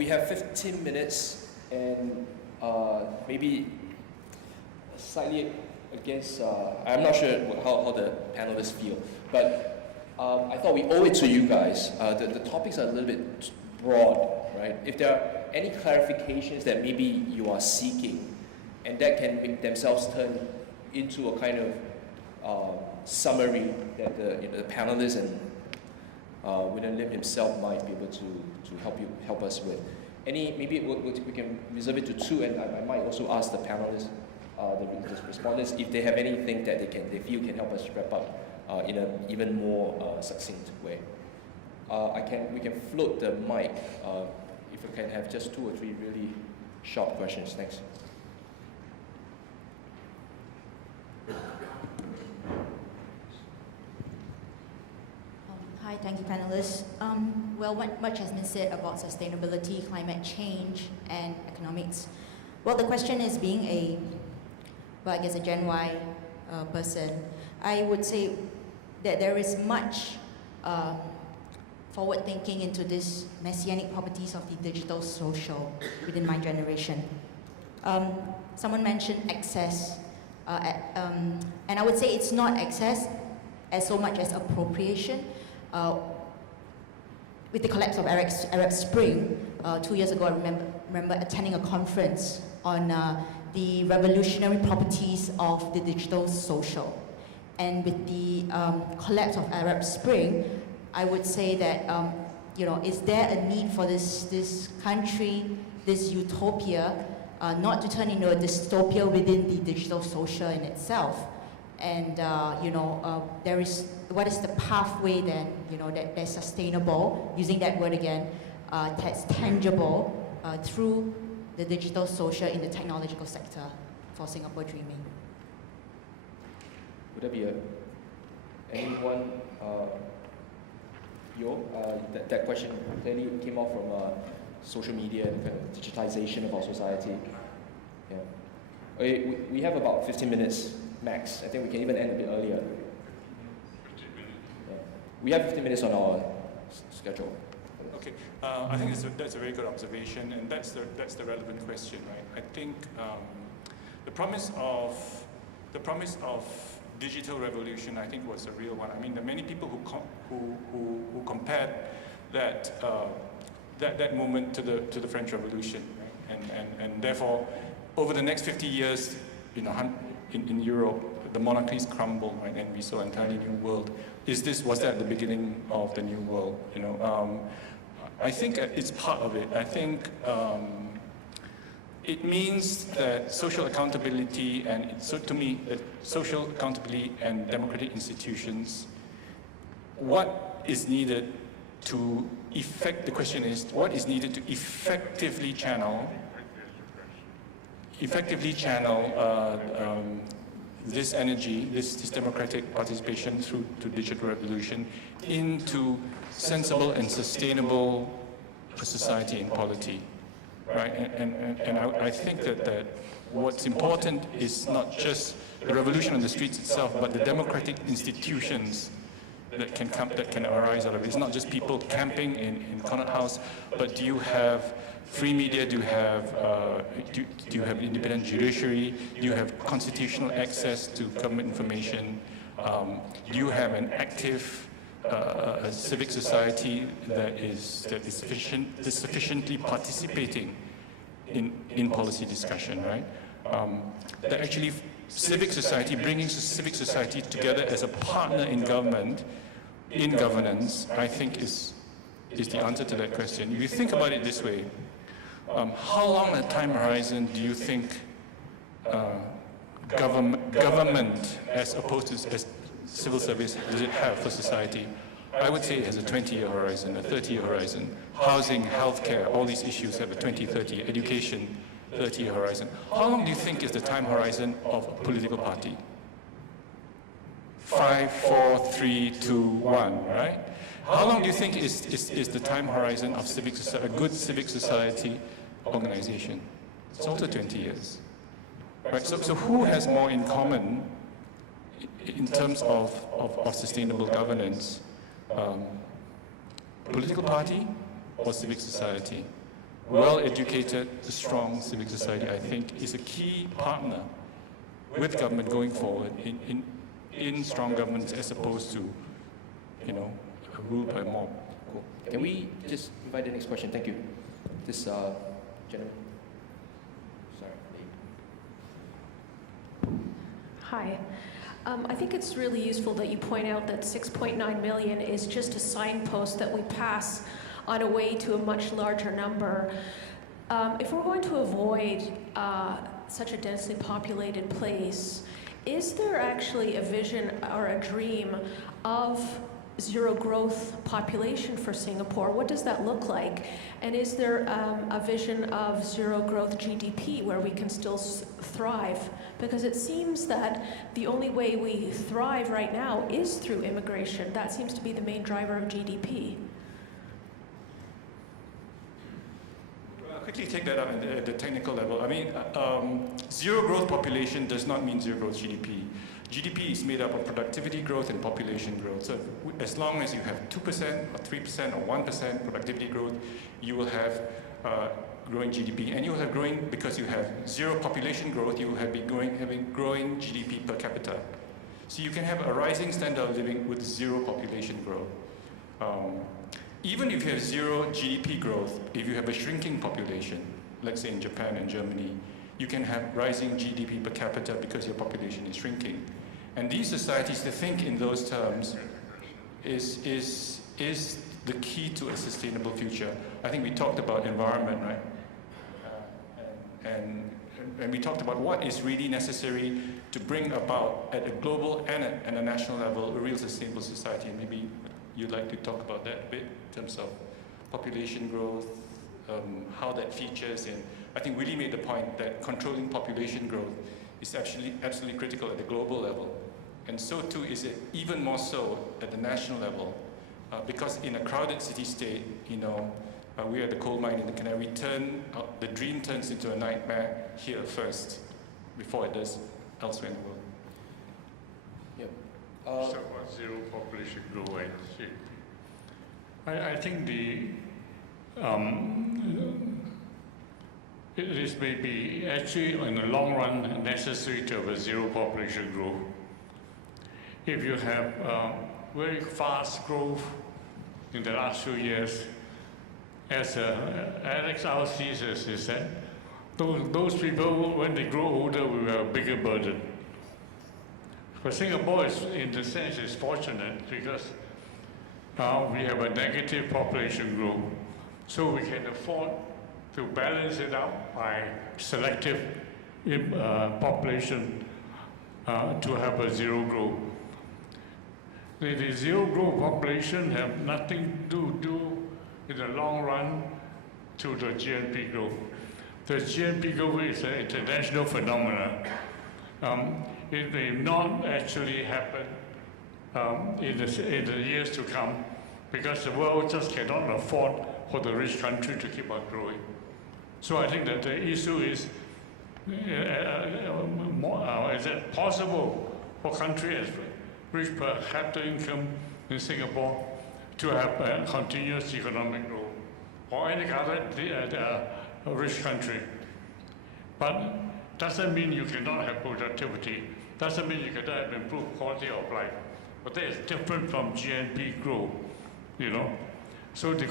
we have 15 minutes and maybe slightly against, I'm not sure how the panelists feel, but I thought we owe it to you guys. The topics are a little bit broad, right? If there are any clarifications that maybe you are seeking and that can make themselves turn into a kind of summary that the panelists and William Lim himself might be able to help us with. Maybe we can reserve it to 2, and I might also ask the panelists, the respondents, if they have anything that they feel can help us wrap up in an even more succinct way. We can float the mic if we can have just 2 or 3 really short questions. Thanks. Hi, thank you, panelists. Well, much has been said about sustainability, climate change, and economics. Well, the question is, being a Gen Y person, I would say that there is much forward thinking into this messianic properties of the digital social within my generation. Someone mentioned access, and I would say it's not access as so much as appropriation. With the collapse of Arab Spring, 2 years ago, I remember attending a conference on the revolutionary properties of the digital social. And with the collapse of Arab Spring, I would say that, is there a need for this country, this utopia, not to turn into a dystopia within the digital social in itself? And, what is the pathway then, that's sustainable, using that word again, that's tangible through the digital social in the technological sector for Singapore dreaming? Would there be anyone, that question clearly came out from social media and kind of digitization of our society. Yeah. We have about 15 minutes max. I think we can even end a bit earlier. Yeah. We have 15 minutes on our schedule. Okay, I think that's a very good observation, and that's the relevant question, right? I think the promise of digital revolution, I think, was a real one. I mean, there are many people who compared that moment to the French Revolution, right? and therefore, over the next 50 years, in Europe, the monarchies crumbled, right, and we saw an entirely new world. Was that the beginning of the new world? I think it's part of it. I think it means that social accountability, to me, social accountability and democratic institutions, what is needed to the question is, what is needed to effectively channel this energy, this democratic participation through digital revolution into sensible and sustainable society and polity, right? And I think that what's important is not just the revolution on the streets itself, but the democratic institutions that can arise out of it. It's not just people camping in Connaught House, but do you have free media? Do you have independent judiciary? Do you have constitutional access to government information? Do you have an active civic society that is sufficiently participating in policy discussion, right? That actually bringing civic society together as a partner in governance, I think is the answer to that question. If you think about it this way, how long a time horizon do you think government, as opposed to as civil service, does it have for society? I would say it has a 20-year horizon, a 30-year horizon. Housing, healthcare, all these issues have a 20, 30, education, 30-year horizon. How long do you think is the time horizon of a political party? 5, 4, 3, 2, 1, right? How long do you think is the time horizon of a good civic society organization? It's also 20 years, right? So who has more in common in terms of sustainable governance? Political party or civic society, well-educated, strong civic society, I think, is a key partner with government going forward in strong governments as opposed to, you know, rule by mob. Cool. Can we just invite the next question? Thank you. This gentleman. Sorry. Hi. I think it's really useful that you point out that 6.9 million is just a signpost that we pass on a way to a much larger number. If we're going to avoid such a densely populated place, is there actually a vision or a dream of zero growth population for Singapore? What does that look like? And is there a vision of zero growth GDP where we can still thrive? Because it seems that the only way we thrive right now is through immigration. That seems to be the main driver of GDP. I'll quickly take that up at the technical level. I mean, zero growth population does not mean zero growth GDP. GDP is made up of productivity growth and population growth. So as long as you have 2% or 3% or 1% productivity growth, you will have growing GDP. And you will have growing, because you have zero population growth, you will have having growing GDP per capita. So you can have a rising standard of living with zero population growth. Even if you have zero GDP growth, if you have a shrinking population, let's say in Japan and Germany, you can have rising GDP per capita because your population is shrinking. And these societies, to think in those terms is the key to a sustainable future. I think we talked about environment, right? And we talked about what is really necessary to bring about at a global and at a national level a real sustainable society. And maybe you'd like to talk about that a bit in terms of population growth, how that features in. I think Willie made the point that controlling population growth is actually absolutely critical at the global level. And so too is it even more so at the national level. Because in a crowded city-state, you know, we're at the coal mine in the Canary, the dream turns into a nightmare here first, before it does elsewhere in the world. Yep. So what zero population growth and shape? I think this may be actually in the long run necessary to have a zero population growth. If you have very fast growth in the last few years, as Alex Alces has said, those people, when they grow older, will have a bigger burden. But Singapore, in the sense, is fortunate because we have a negative population growth, so we can afford to balance it out by selective population to have a zero growth. The zero growth population have nothing to do in the long run to the GNP growth. The GNP growth is an international phenomenon. It may not actually happen in the years to come because the world just cannot afford for the rich country to keep on growing. So I think that the issue is it possible for countries as rich per capita income in Singapore to have a continuous economic growth, or any other rich country. But doesn't mean you cannot have productivity, doesn't mean you cannot have improved quality of life. But that is different from GNP growth, you know. So the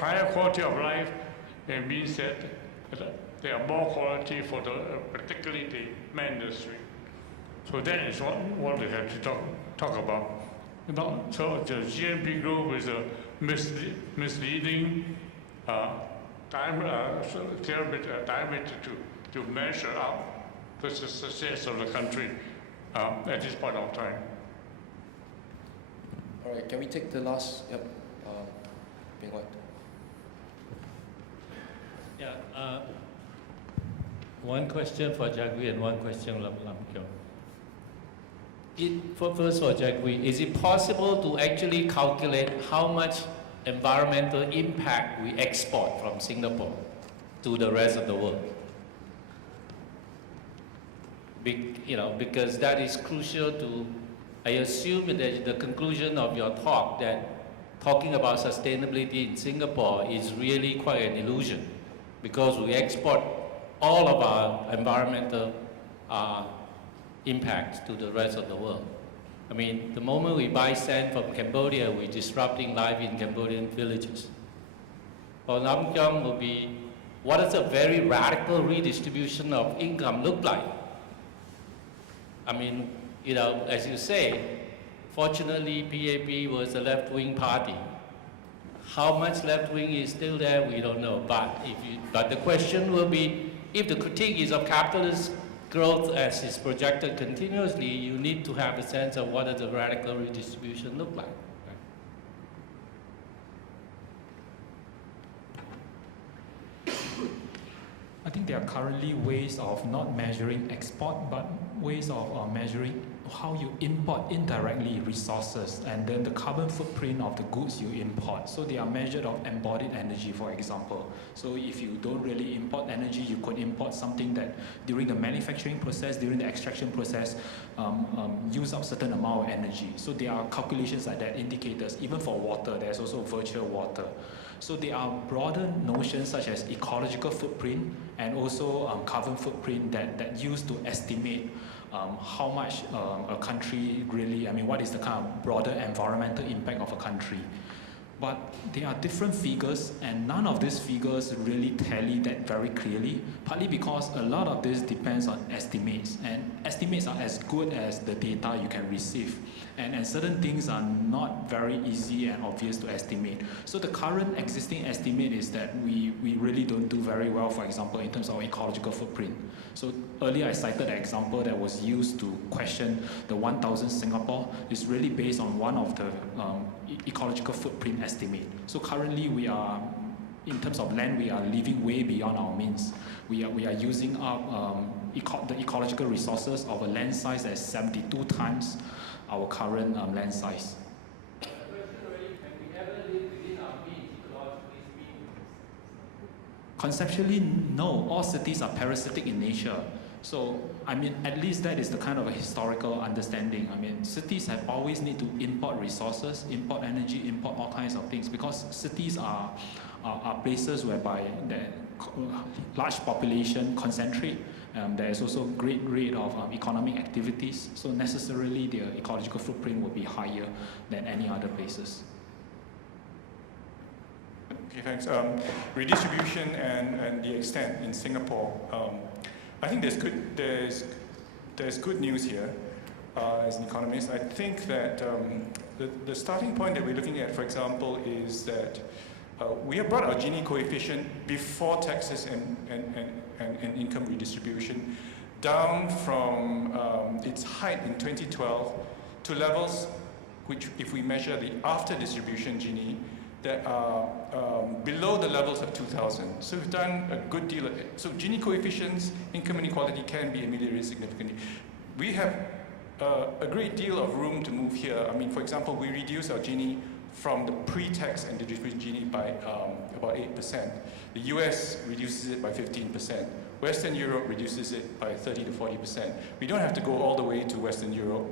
higher quality of life, it means that there are more quality for particularly the man industry. So that is what we have to talk about. You know, so the GNP growth is a misleading diameter to measure out the success of the country at this point of time. All right, can we take the last? Yep. Bing Wan. Yeah. One question for Jagvi and one question for Lam Kiong. First for Jagvi, is it possible to actually calculate how much environmental impact we export from Singapore to the rest of the world? Because that is crucial to, I assume that the conclusion of your talk that talking about sustainability in Singapore is really quite an illusion. because we export all of our environmental impacts to the rest of the world. I mean, the moment we buy sand from Cambodia, we're disrupting life in Cambodian villages. For Nam Kyong will be, what does a very radical redistribution of income look like? I mean, you know, as you say, fortunately, PAP was a left-wing party. How much left-wing is still there, we don't know. But the question will be, if the critique is of capitalist growth as is projected continuously, you need to have a sense of what does the radical redistribution look like. I think there are currently ways of not measuring export, but ways of measuring how you import indirectly resources and then the carbon footprint of the goods you import. So they are measured of embodied energy, for example. So if you don't really import energy, you could import something that during the manufacturing process, during the extraction process, use up certain amount of energy. So there are calculations like that, indicators. Even for water, there's also virtual water. So there are broader notions such as ecological footprint and also carbon footprint that used to estimate how much a country really, I mean, what is the kind of broader environmental impact of a country. But there are different figures, and none of these figures really tally that very clearly, partly because a lot of this depends on estimates, and estimates are as good as the data you can receive. And certain things are not very easy and obvious to estimate. So the current existing estimate is that we really don't do very well, for example, in terms of ecological footprint. So earlier I cited an example that was used to question the 1,000 Singapore. It's really based on one of the ecological footprint estimate. So currently we are, in terms of land, we are living way beyond our means. We are using up the ecological resources of a land size that's 72 times our current land size. Conceptually, no. All cities are parasitic in nature. So, I mean, at least that is the kind of a historical understanding. I mean, cities have always need to import resources, import energy, import all kinds of things, because cities are places whereby the large population concentrate. There is also great rate of economic activities, so necessarily their ecological footprint will be higher than any other places. Okay, thanks. Redistribution and the extent in Singapore. I think there's good news here as an economist. I think that the starting point that we're looking at, for example, is that we have brought our Gini coefficient before taxes and income redistribution down from its height in 2012 to levels which, if we measure the after distribution Gini, that are below the levels of 2000. So we've done a good deal of it. So Gini coefficients, income inequality can be ameliorated significantly. We have a great deal of room to move here. I mean, for example, we reduce our Gini from the pre-tax and distribution Gini by about 8%. The US reduces it by 15%. Western Europe reduces it by 30 to 40%. We don't have to go all the way to Western Europe.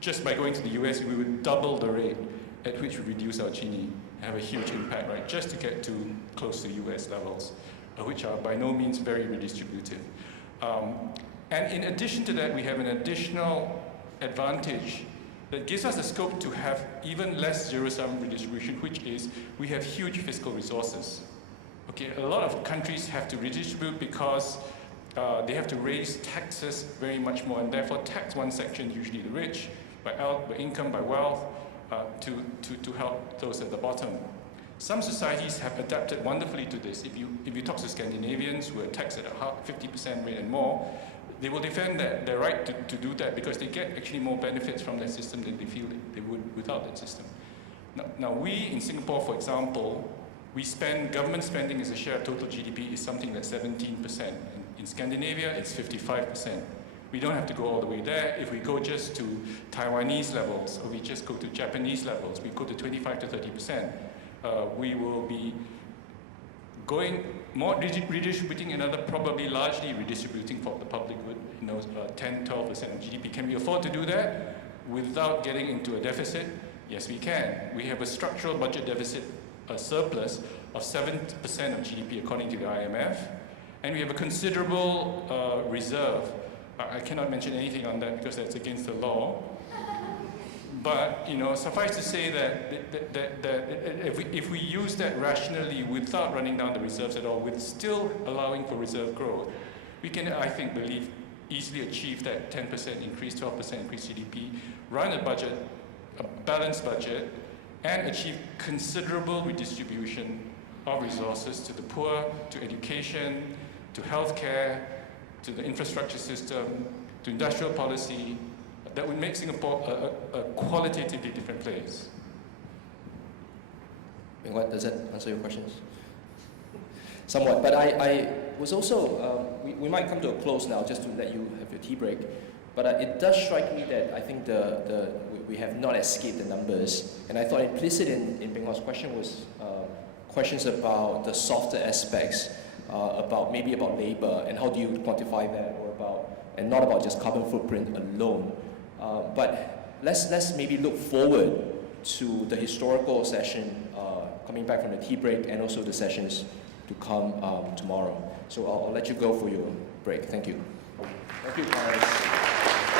Just by going to the US, we would double the rate at which we reduce our Gini and have a huge impact, right? Just to get to close to US levels, which are by no means very redistributive. And in addition to that, we have an additional advantage that gives us the scope to have even less zero-sum redistribution, which is we have huge fiscal resources. Okay, a lot of countries have to redistribute because they have to raise taxes very much more, and therefore tax one section, usually the rich, by income, by wealth, to help those at the bottom. Some societies have adapted wonderfully to this. If you talk to Scandinavians who are taxed at a 50% rate and more, they will defend their right to do that because they get actually more benefits from that system than they feel they would without that system. Now we in Singapore, for example, government spending as a share of total GDP is something that's 17%. In Scandinavia, it's 55%. We don't have to go all the way there. If we go just to Taiwanese levels, or we just go to Japanese levels, we go to 25 to 30%, we will be going more redistributing, another probably largely redistributing for the public good, 10, 12% of GDP. Can we afford to do that without getting into a deficit? Yes, we can. We have a structural budget deficit, a surplus of 7% of GDP according to the IMF, and we have a considerable reserve. I cannot mention anything on that because that's against the law. But suffice to say that if we use that rationally without running down the reserves at all, with still allowing for reserve growth, we can, I think, easily achieve that 10% increase, 12% increase GDP, run a budget, a balanced budget, and achieve considerable redistribution of resources to the poor, to education, to healthcare, to the infrastructure system, to industrial policy, that would make Singapore a qualitatively different place. What, does that answer your questions? Somewhat, but I was also, we might come to a close now just to let you have your tea break, but it does strike me that I think we have not escaped the numbers, and I thought implicit in Beng Haw's question was questions about the softer aspects, maybe about labor and how do you quantify that, and not about just carbon footprint alone. But let's maybe look forward to the historical session coming back from the tea break and also the sessions to come tomorrow. So I'll let you go for your break. Thank you. Thank you, guys.